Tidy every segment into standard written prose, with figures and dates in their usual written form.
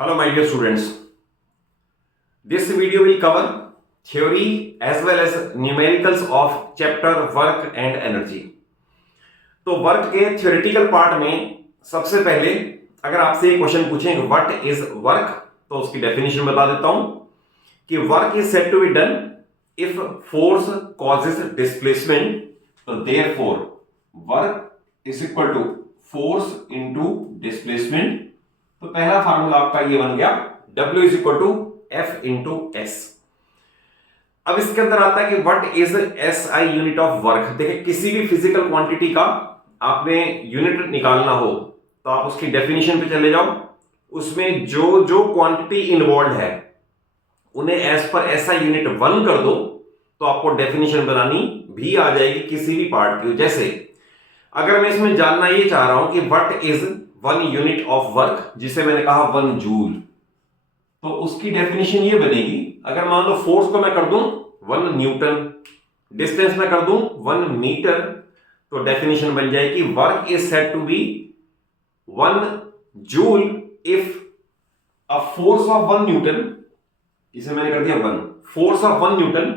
Hello my dear students, this video will cover theory as well as numericals of chapter work and energy। तो work के theoretical part में सबसे पहले अगर आपसे एक क्वेश्चन पूछें व्हाट इज वर्क, तो उसकी डेफिनेशन बता देता हूं कि work is said to be done if force causes displacement. तो therefore work is equal to force into displacement. तो पहला फार्मूला आपका ये बन गया W is equal to F into S. अब इसके अंदर आता है कि what is SI unit of work. देखिए किसी भी फिजिकल क्वांटिटी का आपने यूनिट निकालना हो तो आप उसकी डेफिनेशन पे चले जाओ, उसमें जो जो क्वांटिटी इन्वॉल्व है उन्हें एज पर SI यूनिट 1 कर दो तो आपको डेफिनेशन बनानी भी आ जाएगी किसी भी पार्ट की। जैसे अगर मैं इसमें जानना ये चाह रहा हूं कि what is 1 unit of work, जिसे मैंने कहा 1 जूल, तो उसकी डेफिनेशन ये बनेगी। अगर मान लो फोर्स को मैं कर दूं 1 न्यूटन, डिस्टेंस में कर दूं 1 मीटर, तो डेफिनेशन बन जाएगी work is said to be 1 joule if a force of 1 newton, इसे मैंने कर दिया 1, फोर्स ऑफ 1 न्यूटन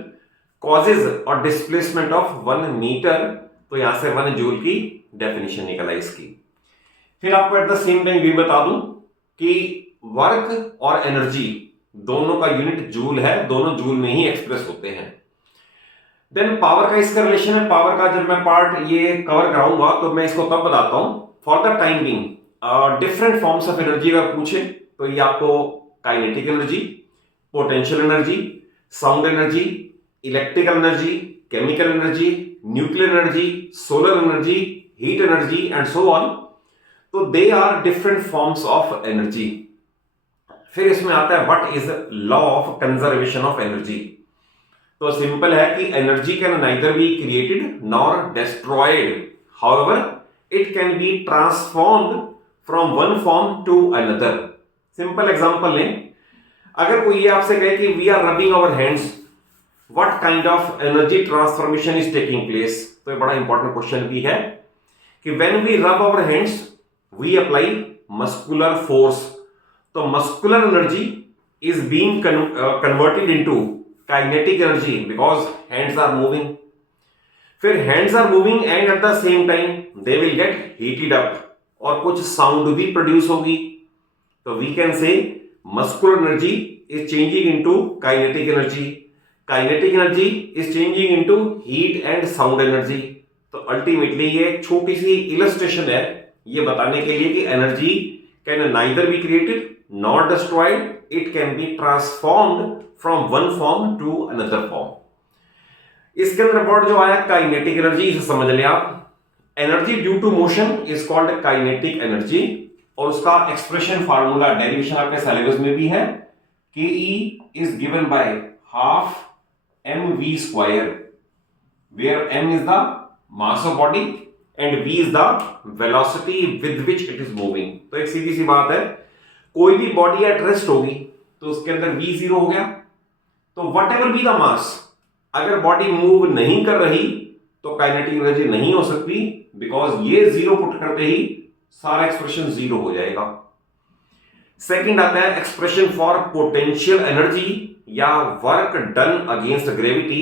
कॉजेज और डिस्प्लेसमेंट ऑफ 1 मीटर। तो यहां से 1 जूल की डेफिनेशन निकला इसकी। फिर आपको एट द सेम टाइम ये बता दूं कि वर्क और एनर्जी दोनों का यूनिट जूल है, दोनों जूल में ही एक्सप्रेस होते हैं। देन पावर का इसका रिलेशन है। पावर का जब मैं पार्ट ये कवर कराऊंगा तो मैं इसको तब बताता हूं। For the time being different forms of energy अगर पूछे तो ये आपको kinetic energy, potential energy, sound energy, electrical energy, chemical energy, nuclear energy, solar energy, heat energy and so on. तो they are different forms of energy. फिर इसमें आता है what is law of conservation of energy. तो simple है कि energy can neither be created nor destroyed, however it can be transformed from one form to another. Simple example लें, अगर कोई ये आपसे कहे कि we are rubbing our hands, what kind of energy transformation is taking place. तो ये बड़ा इंपॉर्टेंट क्वेश्चन भी है कि when we rub our hands we apply muscular force. तो muscular energy is being converted into kinetic energy because hands are moving. फिर hands are moving and at the same time they will get heated up और कुछ sound भी produce होगी। तो we can say muscular energy is changing into kinetic energy, kinetic energy is changing into heat and sound energy. तो ultimately ये एक छोटी सी illustration है ये बताने के लिए कि energy can neither be created not destroyed, it can be transformed from one form to another form. इसके अंदर वर्ड जो आया काइनेटिक एनर्जी, इसे समझ लें आप। Energy due to motion is called kinetic energy और उसका एक्सप्रेशन फार्मूला डेरिवेशन आपके सिलेबस में भी है। K E is given by half mv square where m is the mass of body and v is the velocity with which it is moving। तो एक सीधी सी बात है, कोई भी बॉडी एट रेस्ट होगी तो उसके अंदर v जीरो हो गया। तो what ever be the mass, अगर बॉडी मूव नहीं कर रही तो काइनेटिक एनर्जी नहीं हो सकती, बिकॉज ये जीरो पुट करते ही सारा एक्सप्रेशन जीरो हो जाएगा। सेकंड आता है एक्सप्रेशन फॉर पोटेंशियल एनर्जी या वर्क डन अगेंस्ट ग्रेविटी।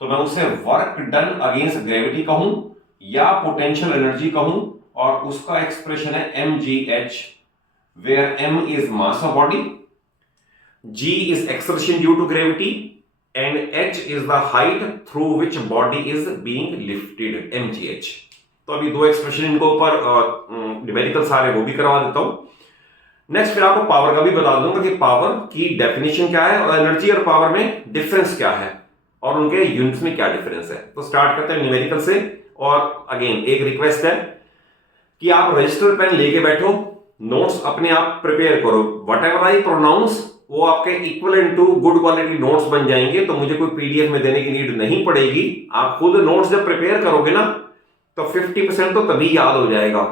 तो मैं उसे वर्क डन अगेंस्ट ग्रेविटी कहूं या पोटेंशियल एनर्जी कहूं, और उसका एक्सप्रेशन है mgh where m is mass of body, g is acceleration due to gravity and h is the height through which body is being lifted, mgh। तो अभी दो expression इनको ऊपर न्यूमेरिकल सारे वो भी करवा देता हूं। नेक्स्ट फिर आपको पावर का भी बता दूंगा कि पावर की डेफिनेशन क्या है और एनर्जी और पावर में डिफरेंस क्या है और उनके यूनिट्स में क्या डिफरेंस है। तो स्टार्ट करते हैं न्यूमेरिकल से। और अगेन एक रिक्वेस्ट है कि आप रजिस्टर पेन लेके बैठो, नोट्स अपने आप प्रिपेयर करो। वट एवर आई प्रोनाउंस वो आपके equivalent to good quality notes बन जाएंगे, तो मुझे कोई पीडीएफ में देने की नीड नहीं पड़ेगी। आप खुद नोट्स जब प्रिपेयर करोगे ना तो 50% तो तभी याद हो जाएगा,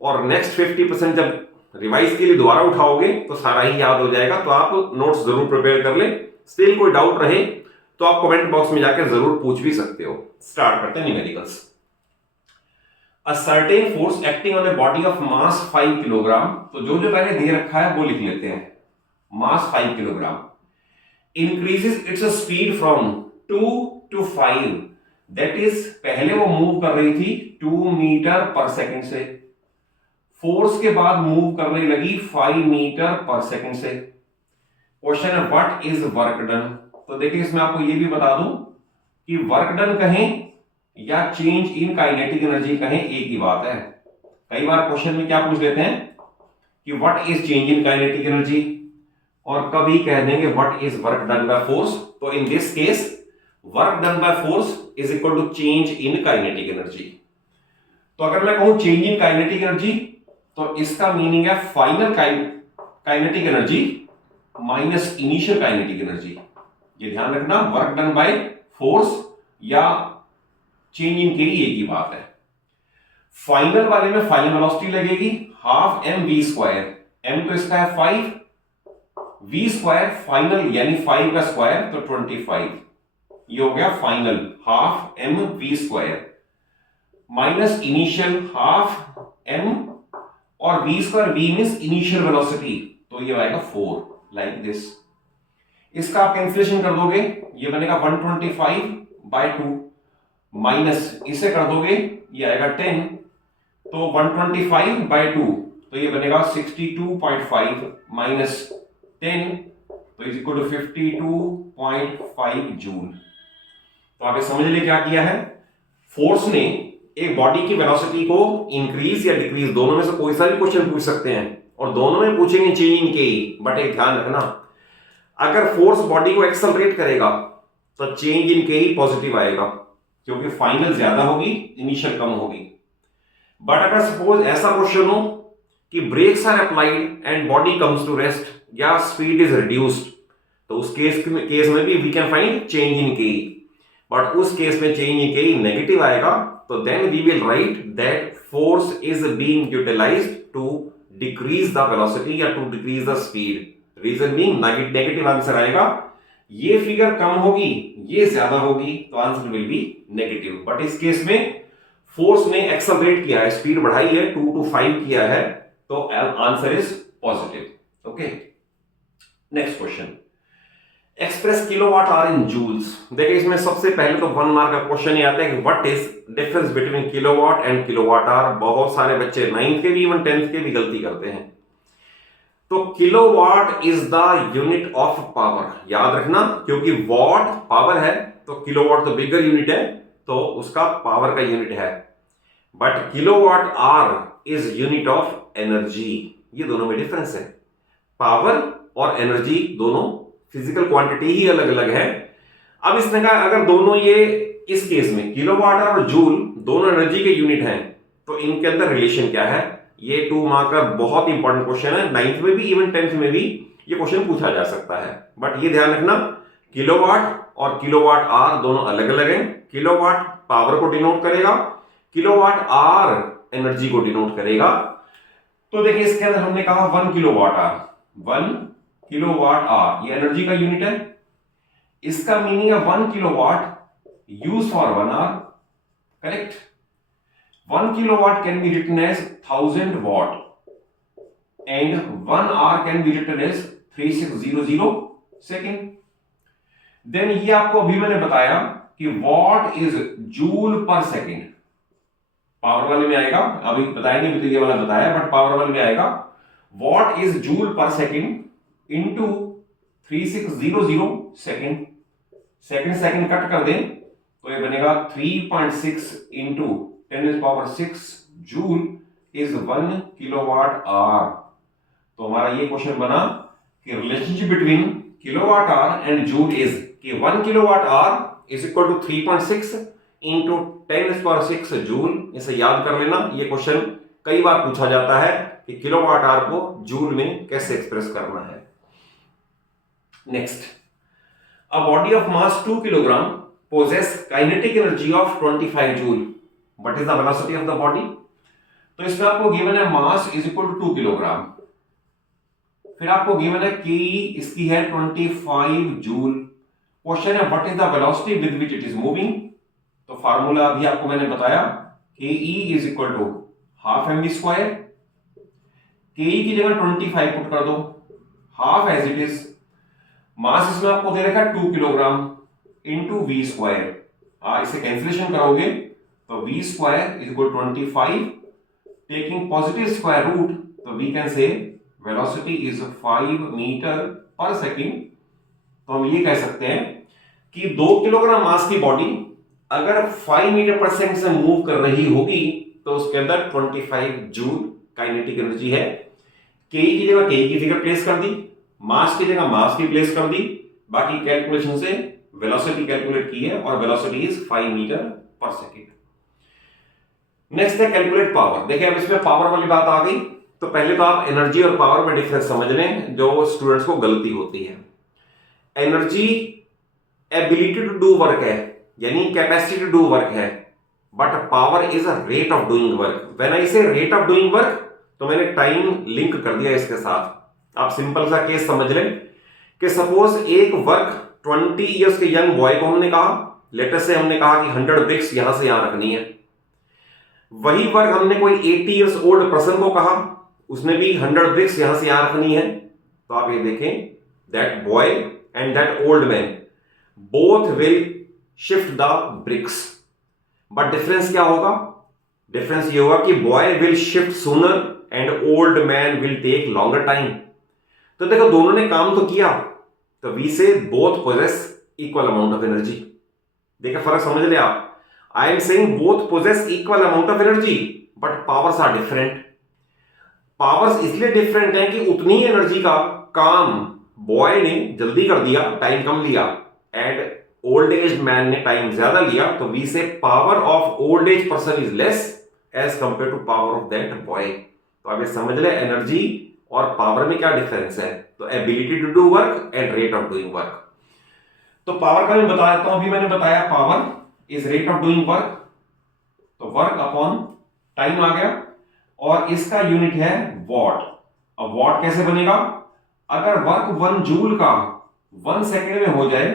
और नेक्स्ट 50% जब रिवाइज के लिए दोबारा उठाओगे तो सारा ही याद हो जाएगा। तो आप नोट्स जरूर प्रिपेयर कर लें। स्टिल कोई डाउट रहे तो आप कमेंट बॉक्स में जाकर जरूर पूछ भी सकते हो। स्टार्ट करते हैं numericals. A certain force acting on a body of mass 5 kilogram. तो जो जो पहले दे रखा है वो लिख लेते हैं। मास 5 kilogram, increases its speed from 2 to 5, that is पहले वो मूव कर रही थी 2 मीटर पर सेकेंड से, फोर्स के बाद मूव करने लगी 5 मीटर पर सेकेंड से। क्वेश्चन है व्हाट इज वर्क डन। तो देखिए इसमें आपको ये भी बता दूं कि वर्क डन कहें या चेंज इन काइनेटिक एनर्जी कहें, एक ही बात है। कई बार क्वेश्चन में क्या पूछ लेते हैं कि what is change in kinetic energy, और कभी कह देंगे what is work done by force. तो in this case work done by force is equal to change in kinetic energy. तो अगर मैं कहूं चेंज इन काइनेटिक एनर्जी तो इसका मीनिंग है final kinetic energy minus initial kinetic energy. ये ध्यान रखना, वर्क डन बाय फोर्स या चेंज इन के ही एक ही बात है। फाइनल वाले में फाइनल वेलोसिटी लगेगी half M V square, M तो इसका है 5, वी स्क्वायर फाइनल यानी 5 का स्क्वायर तो 25, ये हो गया final half M V square minus initial half M और V square, V means initial velocity, तो ये आएगा 4 लाइक दिस। इसका आप कैंसिलेशन कर दोगे, ये बनेगा 125/2 माइनस इसे कर दोगे ये आएगा 10, तो 125/2 तो ये बनेगा 62.5 माइनस 10 तो इज इक्वल टू 52.5 जूल। तो आप समझ लिए क्या किया है, फोर्स ने एक बॉडी की वेलोसिटी को इंक्रीज या डिक्रीज दोनों में से कोई सा भी क्वेश्चन पूछ सकते हैं और दोनों में पूछेंगे change in K he, but एक ध्यान रखना अगर फोर्स बॉडी को एक्सेलरेट करेगा तो change in K he positive आएगा क्योंकि फाइनल ज्यादा होगी इनिशियल कम होगी। बट अगर सपोज ऐसा क्वेश्चन हो कि brakes are applied and body comes to rest या स्पीड इज रिड्यूस्ड, तो उस केस में भी we can find change in K, but उस केस में चेंज इन के नेगेटिव आएगा, तो then we will write that force is being utilised to decrease the velocity या to decrease the speed. Reason being negative answer आएगा, ये figure कम होगी ये ज्यादा होगी तो answer will be negative. But इस केस में फोर्स ने एक्सेलरेट किया है, स्पीड बढ़ाई है, 2 to 5 किया है, तो answer is positive. Okay, next question, express kilowatt hour in joules. देखिए इसमें सबसे पहले तो 1 मार्क का क्वेश्चन ही आता है कि what is difference between kilowatt and kilowatt hour. बहुत सारे बच्चे 9th के भी इवन 10th के भी गलती करते हैं। तो kilowatt is the unit of power, याद रखना, क्योंकि वॉट पावर है तो किलोवाट तो बिगर यूनिट है तो उसका पावर का यूनिट है, but kilowatt hour is unit of energy. ये दोनों में डिफरेंस है, पावर और एनर्जी दोनों फिजिकल क्वांटिटी ही अलग अलग है। अब इसने कहा अगर दोनों ये इस केस में किलोवाट और जूल दोनों एनर्जी के यूनिट हैं तो इनके अंदर रिलेशन क्या है। ये 2 मार्क का बहुत इंपॉर्टेंट क्वेश्चन है, 9th में भी इवन 10th में भी ये क्वेश्चन पूछा जा सकता है। बट ये ध्यान रखना किलोवाट और किलोवाट आवर दोनों अलग अलग हैं। किलोवाट पावर को डिनोट करेगा, किलोवाट आवर एनर्जी को डिनोट करेगा। तो देखिए इसके अंदर हमने कहा 1 किलोवाट आवर, 1 किलोवाट आवर ये एनर्जी का यूनिट है। इसका मीनिंग है 1 kilowatt use for 1 hour, correct. 1 kilowatt can be written as 1000 watt and 1 hour can be written as 3600 second. Then ये आपको अभी मैंने बताया कि watt is joule per second, power वाले में आएगा, अभी बताएंगे भी तो ये वाला बताया, बट पावर वाले में आएगा watt is joule per second into 3600 second। Second cut कर दें तो ये बनेगा 3.6 into 10⁶ joule is 1 kilowatt hour. तो हमारा ये क्वेश्चन बना कि relationship between kilowatt hour and joule is कि 1 kilowatt hour is equal to 3.6 into 10⁶ joule. इसे याद कर लेना, ये क्वेश्चन कई बार पूछा जाता है कि किलोवाट आवर को जूल में कैसे एक्सप्रेस करना है। Next, a body of mass 2 kilogram possesses kinetic energy of 25 joule, what is the velocity of the body. तो इसमें आपको गिवन है mass is equal to 2 kilogram, फिर आपको गिवन है के इसकी है 25 जूल। क्वेश्चन है what is the velocity with which it is moving. तो फार्मूला अभी आपको मैंने बताया K E is equal to half M V square, के ई की जगह 25 पुट कर दो, half as it is, mass इसमें आपको दे रखा है 2 किलोग्राम इंटू वी स्क्वायर। इसे कैंसिलेशन करोगे तो V square is equal 25, taking positive square root, तो we can say velocity is 5 metre पर सेकेंड। तो हम ये कह सकते हैं कि 2 किलोग्राम मास की बॉडी अगर 5 मीटर पर सेकेंड से मूव कर रही होगी तो उसके अंदर 25 जूल काइनेटिक एनर्जी है। के की जगह के की फिगर प्लेस कर दी, मास की जगह मास की प्लेस कर दी, बाकी कैलकुलेशन से वेलोसिटी कैलकुलेट की है और वेलोसिटी इज 5 मीटर पर सेकेंड। नेक्स्ट है कैलकुलेट पावर। देखिए अब इसमें पावर वाली बात आ गई, तो पहले तो आप एनर्जी और पावर में डिफरेंस समझ लें, जो स्टूडेंट्स को गलती होती है। Energy ability to do work है, यानी कैपेसिटी टू डू वर्क है, but power is a rate of doing work. When I say rate of doing work, तो मैंने टाइम लिंक कर दिया इसके साथ। आप सिंपल सा केस समझ लें कि सपोज एक वर्क 20 इयर्स के यंग बॉय को हमने कहा, लेटेस्ट से हमने कहा कि 100 ब्रिक्स यहां से यहां रखनी है। वही वर्क हमने कोई 80 इयर्स ओल्ड पर्सन को कहा, उसने भी 100 ब्रिक्स यहां से यहां रखनी है। तो आप ये देखें, that boy and that old man both will shift the bricks, but difference क्या होगा? डिफरेंस ये होगा कि boy will shift sooner and old man will take longer time. तो देखो दोनों ने काम तो किया, तो we say both possess equal amount of energy. देखिए फर्क समझ ले आप। I am saying both possess equal amount of energy, but powers are different. Powers इसलिए डिफरेंट है कि उतनी एनर्जी का काम बॉय ने जल्दी कर दिया, टाइम कम लिया, एंड ओल्ड एज मैन ने टाइम ज्यादा लिया। तो we say power of old age person is less as compare to power of that boy. तो आप ये समझ ले एनर्जी और पावर में क्या डिफरेंस है। तो ability to do work and rate of doing work. तो पावर का मैं बता देता हूं, अभी मैंने बताया power is rate of doing work, तो वर्क अपॉन टाइम आ गया, और इसका यूनिट है वॉट। अब वॉट कैसे बनेगा? अगर वर्क 1 जूल का 1 सेकेंड में हो जाए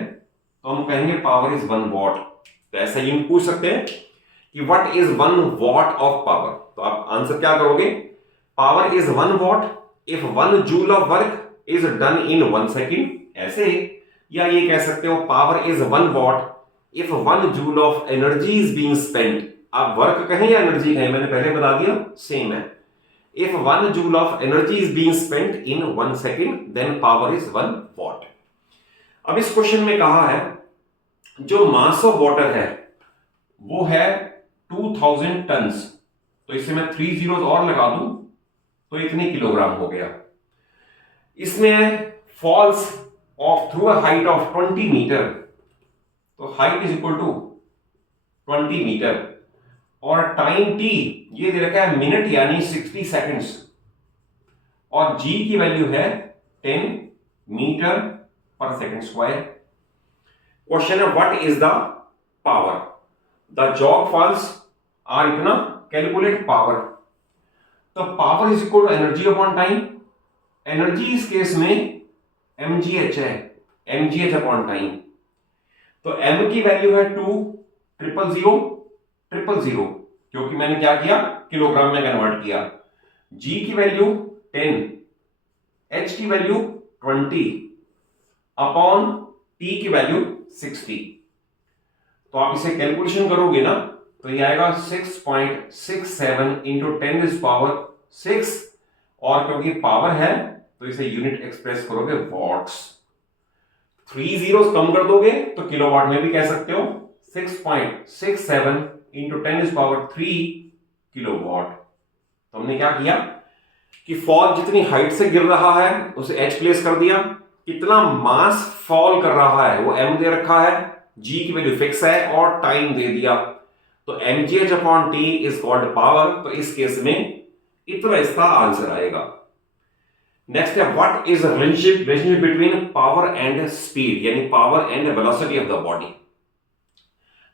तो हम कहेंगे पावर इज 1 वॉट। तो ऐसा यूनिट पूछ सकते हैं कि what is 1 what of power. तो आप आंसर क्या करोगे? Power is 1 what if 1 joule of work is done in 1 second, ऐसे। या ये कह सकते हो power is 1 what if 1 joule of energy is being spent. आप वर्क कहें या एनर्जी कहें, मैंने पहले बता दिया सेम है। If 1 joule of energy is being spent in 1 second, then power is 1 watt. अब इस क्वेश्चन में कहा है जो मास ऑफ वाटर है वो है 2000 टन्स, तो इसे मैं 3 जीरोस और लगा दूं तो इतने किलोग्राम हो गया। इसमें falls off through a height of 20 metre, तो height is equal to 20 metre, और टाइम टी ये दे रखा है मिनट यानी 60 सेकंड्स, और जी की वैल्यू है 10 metre per second square. Question है what is the power? The job falls are इतना, कैलकुलेट पावर। तो power is equal to energy upon time. Energy इस केस में mgh है, mgh अपॉन टाइम। तो m की वैल्यू है 2 000 क्योंकि मैंने क्या किया, किलोग्राम में कन्वर्ट किया। g की वैल्यू 10, h की वैल्यू 20 अपॉन t की वैल्यू 60। तो आप इसे कैलकुलेशन करोगे ना तो ये आएगा 6.67 इंटू 10 इज पावर 6, और क्योंकि पावर है तो इसे यूनिट एक्सप्रेस करोगे वॉट्स। 3 जीरोस कम कर दोगे तो किलोवाट में भी कह सकते हो। 6.67 इंटू 10 इज पावर 3 किलोवाट। तो हमने क्या किया कि फॉल जितनी हाइट से गिर रहा है उसे h प्लेस कर दिया, कितना मास फॉल कर रहा है वो m दे रखा है, g की वैल्यू फिक्स है, और टाइम दे दिया। तो mgh upon t is called power. तो इस केस में इतना इसका आंसर आएगा। नेक्स्ट है what is relationship between power and speed, यानी power and velocity of the body.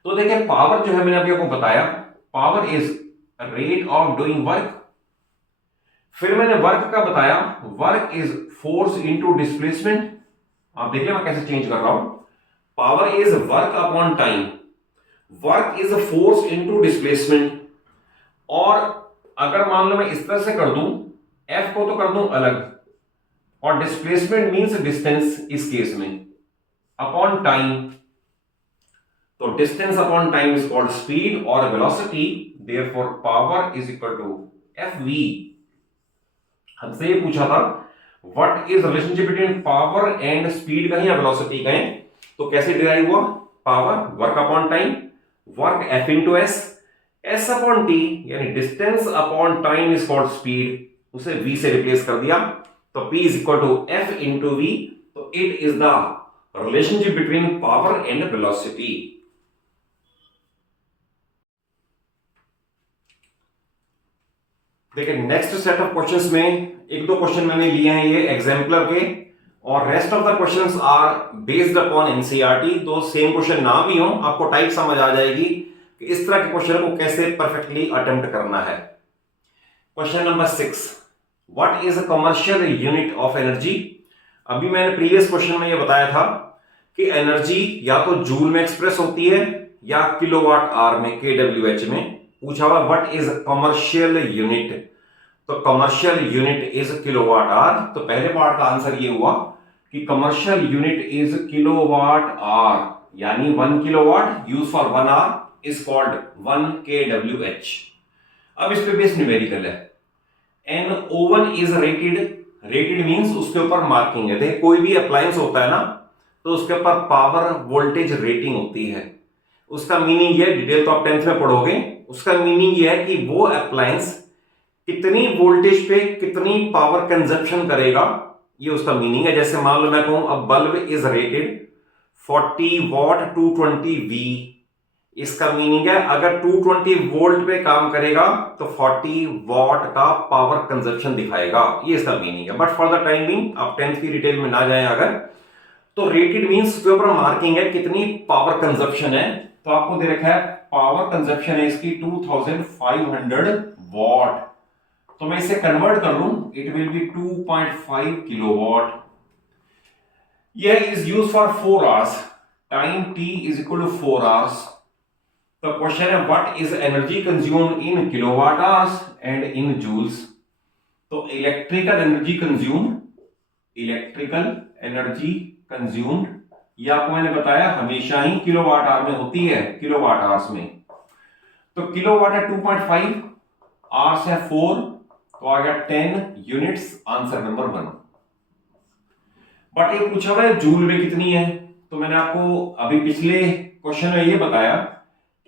तो देखिए पावर जो है मैंने अभी आपको बताया, power is rate of doing work. फिर मैंने वर्क का बताया, work is force into displacement. आप देखिए मैं कैसे चेंज कर रहा हूं। Power is work upon time, work is force into displacement. और अगर मान लो मैं इस तरह से कर दूं, F को तो कर दूं अलग, और डिस्प्लेसमेंट मींस डिस्टेंस इस केस में अपॉन टाइम, तो distance upon time is called speed और velocity, therefore power is equal to F V. हमसे ये पूछा था what is relationship between power and speed कहें या वेलोसिटी कहें, तो कैसे डिराइव हुआ, power work upon time, work F into S, S upon T यानी distance upon time is called speed, उसे v से रिप्लेस कर दिया, तो p is equal to f into V, तो it is the relationship between power and velocity. देखिए next set of questions में एक दो क्वेश्चन मैंने लिए हैं ये एग्जाम्पलर के, और rest of the questions are based upon NCERT. तो सेम क्वेश्चन ना भी हो आपको टाइप समझ आ जाएगी कि इस तरह के क्वेश्चन को कैसे परफेक्टली अटेम्प्ट करना है। Question number 6, what is a commercial unit of energy. अभी मैंने प्रीवियस क्वेश्चन में ये बताया था कि एनर्जी या तो जूल में एक्सप्रेस होती है या किलोवाट आवर में, केडब्ल्यूएच में। पूछा हुआ व्हाट इज कमर्शियल यूनिट, तो commercial unit is kilowatt hour. तो पहले पार्ट का आंसर ये हुआ कि commercial unit is kilowatt hour, यानी 1 kilowatt use for 1 hour is called 1 kWh। अब इस पे बेस न्यूमेरिकल है। An oven is rated, rated means उसके ऊपर मार्किंग है। देखिए कोई भी अप्लायंस होता है ना, तो उसके ऊपर पावर वोल्टेज रेटिंग होती है। उसका मीनिंग ये, डिटेल तो आप 10th में पढ़ोगे, उसका मीनिंग ये है कि वो अप्लायंस कितनी वोल्टेज पे कितनी पावर कंजप्शन करेगा, ये उसका मीनिंग है। जैसे मान लो मैं कहूं अब bulb is rated 40 watt 220 V, इसका मीनिंग है अगर 220 वोल्ट पे काम करेगा तो 40 वॉट का पावर कंजप्शन दिखाएगा, ये इसका मीनिंग है। But for the time being आप 10th की डिटेल में ना जाएं अगर, तो रेटेड मींस उसके ऊपर मार्किंग है कितनी पावर कंजप्शन है। तो आपको दे रखा है पावर कंजप्शन है इसकी 2500 वॉट, तो मैं इसे कन्वर्ट कर लूं, इट विल बी 2.5 किलोवाट। यह is use for 4 hours, time t is equal to 4 hours. तो क्वेश्चन है what is energy consumed in kilowatt hours and in joules. तो electrical energy consumed, electrical energy consumed, ये आपको मैंने बताया हमेशा ही kilowatt hour में होती है, किलोवाट आवर्स में। तो किलोवाट है 2.5, आवर्स है 4, तो आ गया 10 यूनिट्स, आंसर नंबर 1। बट ये पूछा हुआ है जूल में कितनी है, तो मैंने आपको अभी पिछले क्वेश्चन में ये बताया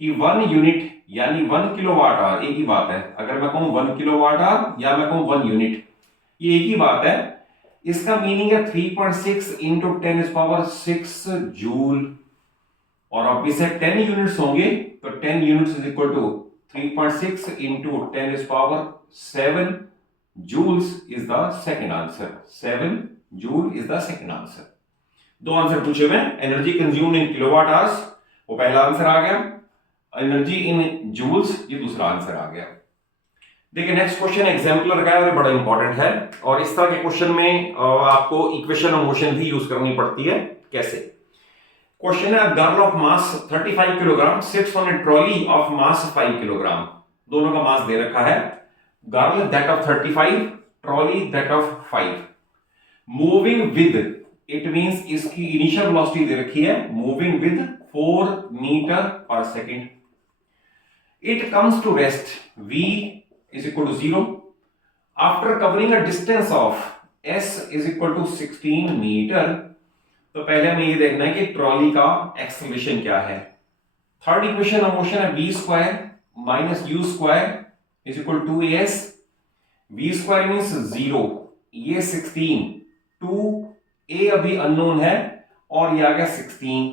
कि 1 यूनिट यानी 1 किलोवाट आवर एक ही बात है। अगर मैं कहूं 1 किलोवाट आवर या मैं कहूं 1 यूनिट, ये एक ही बात है। इसका मीनिंग है 3.6 इंटू 10 इज पावर 6 जूल, और अब इसे 10 यूनिट्स होंगे तो 10 units is equal to 3.6 into 10 is power 7 joules is the second answer. 7 joule is the second answer. दो आंसर पूछे हुए, energy consumed in kilowatt hours वो पहला आंसर आ गया, एनर्जी इन जूल्स ये दूसरा आंसर आ गया। देखिए नेक्स्ट क्वेश्चन एग्जाम्पलर का है और बड़ा इंपॉर्टेंट है, और इस तरह के क्वेश्चन में आपको इक्वेशन ऑफ मोशन भी यूज करनी पड़ती है। कैसे? क्वेश्चन है girl of mass 35 kilogram sits on a trolley of mass 5 kilogram. दोनों का मास दे रखा है, girl that of 35, trolley that of 5। Moving with, it means इसकी इनिशियल वेलोसिटी दे रखी है मूविंग विद 4 मीटर पर second. It comes to rest v is equal to 0 after covering a distance of s is equal to 16 metre. तो पहले हमें ये देखना है कि ट्रॉली का एक्सेलरेशन क्या है। थर्ड इक्वेशन ऑफ मोशन है v square minus u square is equal to as। v square means 0, ये 16, 2a अभी अननोन है और ये आ गया 16,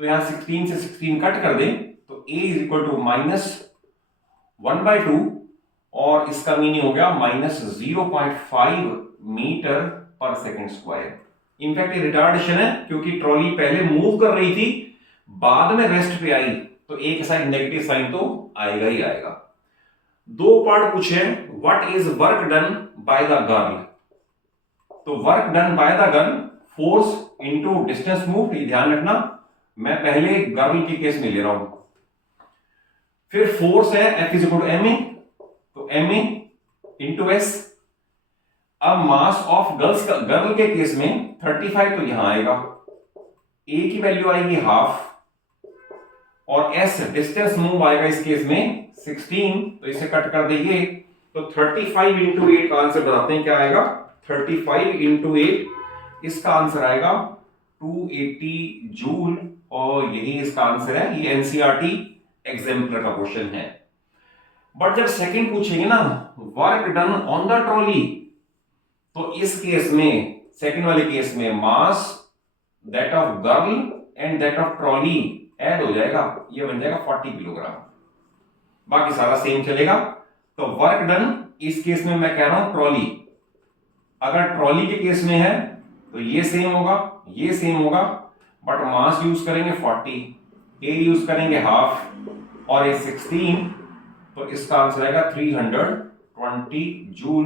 तो यहां 16 से 16 कट कर दें तो a is equal to minus 1/2 और इसका मीनिंग हो गया माइनस 0.5 मीटर पर सेकेंड स्क्वायर। इनफैक्ट ये रिटार्डेशन है क्योंकि ट्रॉली पहले मूव कर रही थी, बाद में रेस्ट पे आई, तो एक साइड नेगेटिव साइन तो आएगा ही आएगा। दो पार्ट पूछे, what is work done by the girl. तो work done by the girl force into distance move, ये ध्यान रखना, मैं पहले गर्ल के केस में ले रहा हूं। फिर फोर्स है F is equal to ma, तो ma इंटू s, अब मास ऑफ गर्ल के केस में 35 तो यहां आएगा, ए की वैल्यू आएगी हाफ, और एस डिस्टेंस मूव आएगा इस केस में 16, तो इसे कट कर देंगे तो 35 इंटू 8 का आंसर बताते हैं क्या आएगा, 35 इंटू 8 इसका आंसर आएगा 280 जूल, और यही इसका आंसर है। ये एनसीईआरटी एग्जाम्पलर का क्वेश्चन है। बट जब सेकंड पूछेंगे ना, work done on the trolley, तो इस केस में, सेकंड वाले केस में mass that of girl and that of trolley add हो जाएगा, ये बन जाएगा 40 किलोग्राम, बाकी सारा सेम चलेगा। तो वर्क डन इस केस में मैं कह रहा हूं ट्रॉली, अगर ट्रॉली के केस में है तो ये सेम होगा, ये सेम होगा, बट मास यूज करेंगे 40, ए यूज करेंगे हाफ और ए 16, तो इसका आंसर आएगा 320 जूल।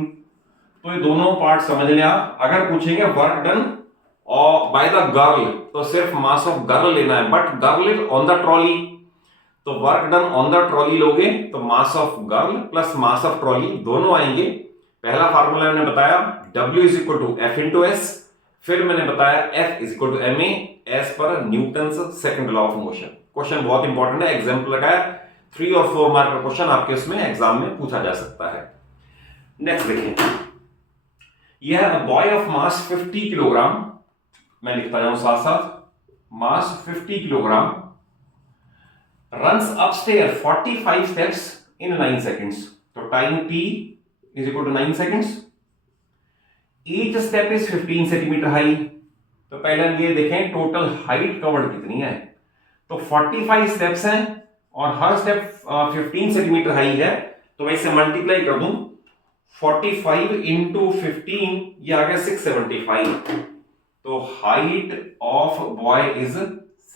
तो ये दोनों पार्ट समझ लें आप। अगर पूछेंगे वर्क डन और बाय द गर्ल, तो सिर्फ मास ऑफ गर्ल लेना है, but girl is on the trolley, तो work done on the trolley लोगे तो mass of girl plus mass of trolley दोनों आएंगे। पहला फार्मूला मैंने बताया W is equal to F into S, फिर मैंने बताया F is equal to ma as पर Newton's second law of motion. Question बहुत इंपॉर्टेंट है, एग्जाम्पल लगाया, 3 और 4 मार्क का क्वेश्चन आपके उसमें एग्जाम में पूछा जा सकता है। नेक्स्ट देखिए, यह है बॉय ऑफ मास 50 किलोग्राम, मैं लिखता जाऊं साथ साथ, मास 50 kilogram runs upstairs 45 steps in 9 seconds, तो time t is equal to 9 seconds, each step is 15 centimetre high. तो पहले ये देखें टोटल हाइट कवर्ड कितनी है, तो 45 स्टेप्स हैं और हर स्टेप 15 सेंटीमीटर हाई है, तो मैं इसे मल्टीप्लाई कर दूं, 45 इंटू 15 ये आ गया 675, तो height of boy is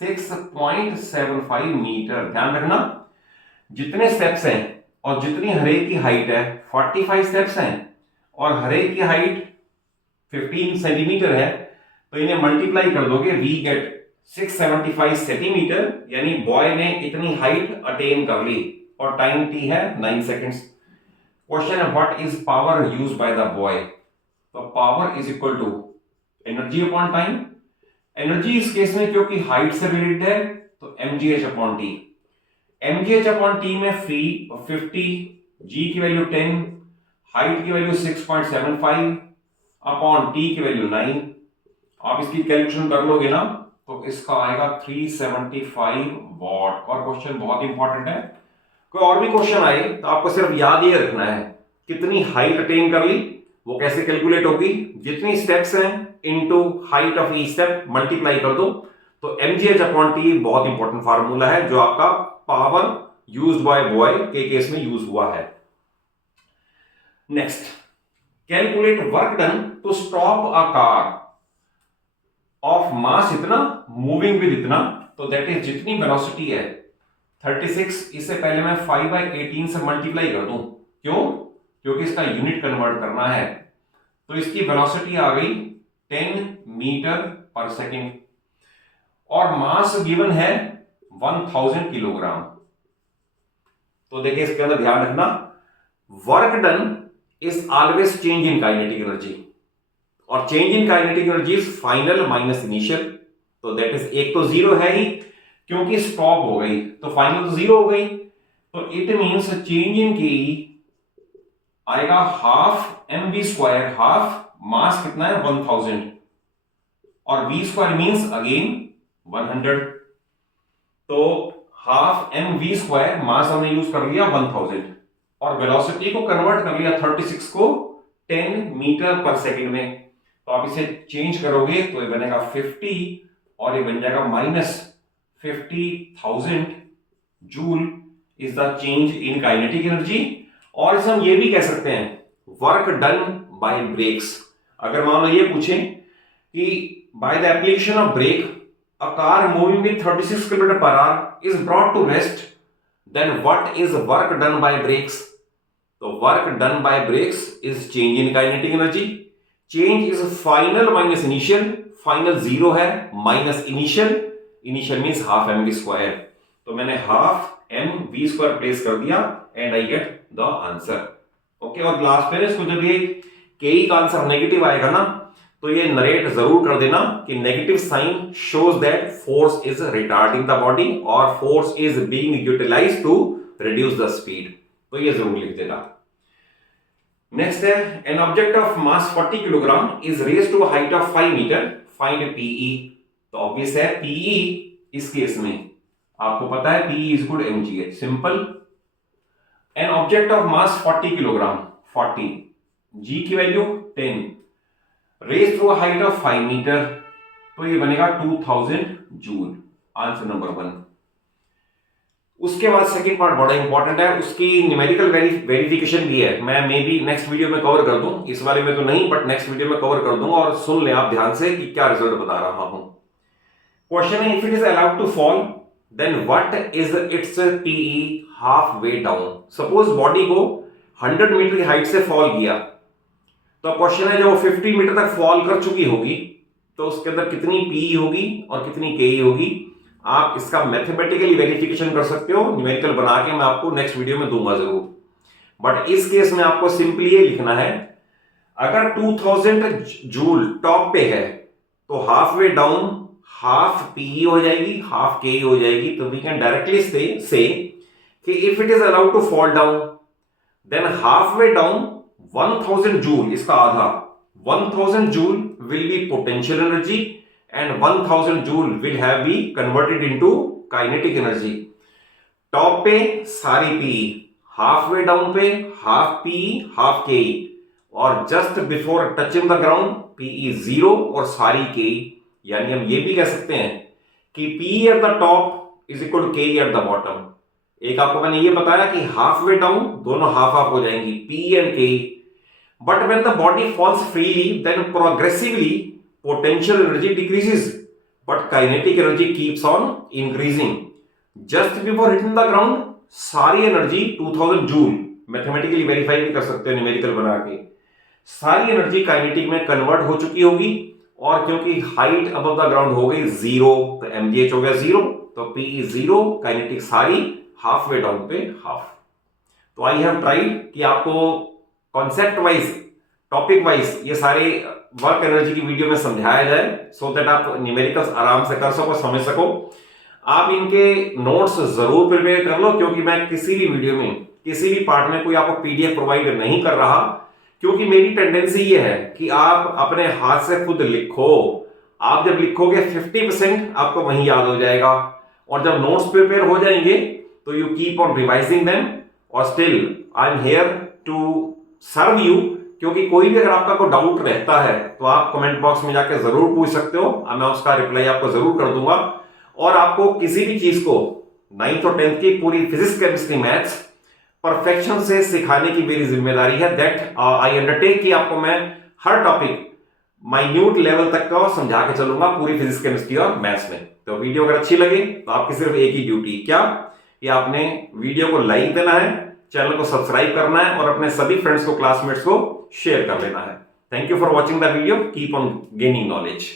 6.75 metre. ध्यान रखना जितने स्टेप्स हैं और जितनी हरेक की हाइट है, 45 स्टेप्स हैं और हरेक की हाइट 15 सेंटीमीटर है, तो इन्हें मल्टीप्लाई कर दोगे, वी गेट 675 सेंटीमीटर, यानी बॉय ने इतनी हाइट अटेन कर ली और टाइम टी है 9 सेकेंड्स। क्वेश्चन है what is power used by the boy, तो power is equal to energy upon time. Energy इस केस में क्योंकि हाइट से रिलेटेड है तो mgh upon T, mgh upon T में 50, g की वैल्यू 10, हाइट की वैल्यू 6.75 अपॉन टी की वैल्यू 9। आप इसकी कैलकुलेशन कर लोगे ना तो इसका आएगा 375 वॉट। और क्वेश्चन बहुत इंपॉर्टेंट है, कोई और भी क्वेश्चन आए तो आपको सिर्फ याद ये रखना है कितनी हाइट अटेन कर ली, वो कैसे कैलकुलेट होगी, जितनी स्टेप्स हैं into height of each step multiply कर दो, तो mgh अपॉन टी बहुत इंपॉर्टेंट फार्मूला है जो आपका पावर यूज्ड बाय बॉय के केस में यूज हुआ है। Next, calculate work done to stop a car of mass इतना मूविंग विद इतना, तो दैट इज जितनी वेलोसिटी है 36, इससे पहले मैं 5/18 से मल्टीप्लाई कर दूं, क्यों, क्योंकि इसका यूनिट कन्वर्ट करना है, तो इसकी वेलोसिटी आ गई 10 मीटर पर सेकेंड और मास गिवन है 1000 किलोग्राम। तो देखिए इसके अंदर ध्यान रखना, work done is always change in kinetic energy, और change in kinetic energy is final minus initial, तो दैट इज एक तो जीरो है ही क्योंकि स्टॉप हो गई, तो फाइनल तो जीरो हो गई, तो इट मींस चेंज इन की आएगा हाफ mv स्क्वायर, हाफ मास कितना है 1000 और v स्क्वायर मींस अगेन 100, तो हाफ mv स्क्वायर मास हमने यूज कर लिया 1000 और वेलोसिटी को कन्वर्ट कर लिया 36 को 10 मीटर पर सेकंड में, तो आप इसे चेंज करोगे तो ये बनेगा 50 और ये बन जाएगा minus 50,000 joule is the change in kinetic energy. और इसे हम ये भी कह सकते हैं वर्क डन बाय ब्रेक्स। अगर मान लो ये पूछें कि by the application of brake a car moving with 36 kilometre पर hour is brought to rest, then what is work done by brakes, तो work done by brakes is change in kinetic energy, change is final minus initial, final zero है minus initial, initial means half mv square, तो मैंने half mv square place कर दिया and I get the answer. Okay, और last में इसको जब ये के का आंसर नेगेटिव आएगा ना, तो ये नरेट जरूर कर देना कि negative sign shows that force is retarding the body और force is being utilised to reduce the speed, तो ये जरूर लिख देना। नेक्स्ट है an object of mass 40 kilogram is raised to height of 5 metre, find PE. तो obvious है PE इस केस में आपको पता है PE is equal to mgh, simple. An object of mass 40 kilogram, 40, g की value 10, raised to height of 5 metre, तो ये बनेगा 2000 जूल, आंसर नंबर 1। उसके बाद सेकंड पार्ट बड़ा इंपॉर्टेंट है, उसकी न्यूमेरिकल वेरिफिकेशन भी है, मैं मे बी नेक्स्ट वीडियो में कवर कर दूं, इस वाले में तो नहीं बट नेक्स्ट वीडियो में कवर कर दूंगा, और सुन ले आप ध्यान से कि क्या रिजल्ट बता रहा हूं। क्वेश्चन है if it is allowed to fall then what is its PE half way down. Suppose body को 100 मीटर की हाइट से फॉल किया, तो क्वेश्चन है जब वो 50 मीटर तक फॉल कर चुकी होगी तो उसके अंदर कितनी पीई होगी और कितनी केई होगी। आप इसका मैथमेटिकली वेरिफिकेशन कर सकते हो, न्यूमेरिकल बना के मैं आपको नेक्स्ट वीडियो में दूंगा जरूर, बट इस केस में आपको सिंपली ये लिखना है अगर 2000 जूल टॉप पे है तो half way down half PE हो जाएगी, हाफ केई हो जाएगी, तो वी कैन डायरेक्टली से कि if it is allowed to fall down then half way down 1000 joule, इसका आधा 1000 joule will be potential energy and 1000 joule will have be converted into kinetic energy। Top पे सारी पी, हाफ वे डाउन पे half P half K, और just before touching the ground PE 0 और सारी के, यानी हम ये भी कह सकते हैं कि P at the top is equal to K at the bottom. एक आपको मैंने ये बताया कि हाफ वे डाउन दोनों हाफ हाफ हो जाएंगी P and K, but when the body falls freely then progressively potential energy decreases but kinetic energy keeps on increasing। just before hitting the ground सारी एनर्जी 2000 जूल, मैथमेटिकली वेरीफाई भी कर सकते हो numerical बना के, सारी एनर्जी काइनेटिक में convert हो चुकी होगी, और क्योंकि हाइट अबव द ग्राउंड हो गई 0 तो mgh हो गया 0, तो पीई 0, काइनेटिक सारी, हाफ वे डाउन पे हाफ। तो आई हैव ट्राइड कि आपको कॉन्सेप्ट वाइज टॉपिक वाइज ये सारे वर्क एनर्जी की वीडियो में समझाया जाए सो दैट आप न्यूमेरिकल्स आराम से कर सको, समझ सको। आप इनके नोट्स जरूर प्रिपेयर कर लो, क्योंकि मैं किसी भी वीडियो में किसी भी पार्ट में कोई आपको पीडीएफ प्रोवाइड नहीं कर रहा, क्योंकि मेरी टेंडेंसी ये है कि आप अपने हाथ से खुद लिखो। आप जब लिखोगे 50% आपको वहीं याद हो जाएगा, और जब नोट्स प्रिपेयर हो जाएंगे तो you keep on revising them, और still I am here to serve you. क्योंकि कोई भी अगर आपका कोई डाउट रहता है तो आप कमेंट बॉक्स में जाकर जरूर पूछ सकते हो, मैं उसका रिप्लाई आपको जरूर कर दूंगा। और आपको किसी भी चीज को 9th और 10th की पूरी फिजिक्स केमिस्ट्री मैथ्स परफेक्शन से सिखाने की मेरी जिम्मेदारी है, दैट आई अंडरटेक कि आपको मैं हर टॉपिक माइन्यूट लेवल तक का समझा के चलूंगा पूरी फिजिक्स केमिस्ट्री और मैथ्स में। तो वीडियो अगर अच्छी लगे तो आपकी सिर्फ एक ही ड्यूटी, क्या कि आपने वीडियो को लाइक देना है, चैनल को सब्सक्राइब करना है, और अपने सभी फ्रेंड्स को, क्लासमेट्स को शेयर कर लेना है। Thank you for watching the video, keep on gaining knowledge.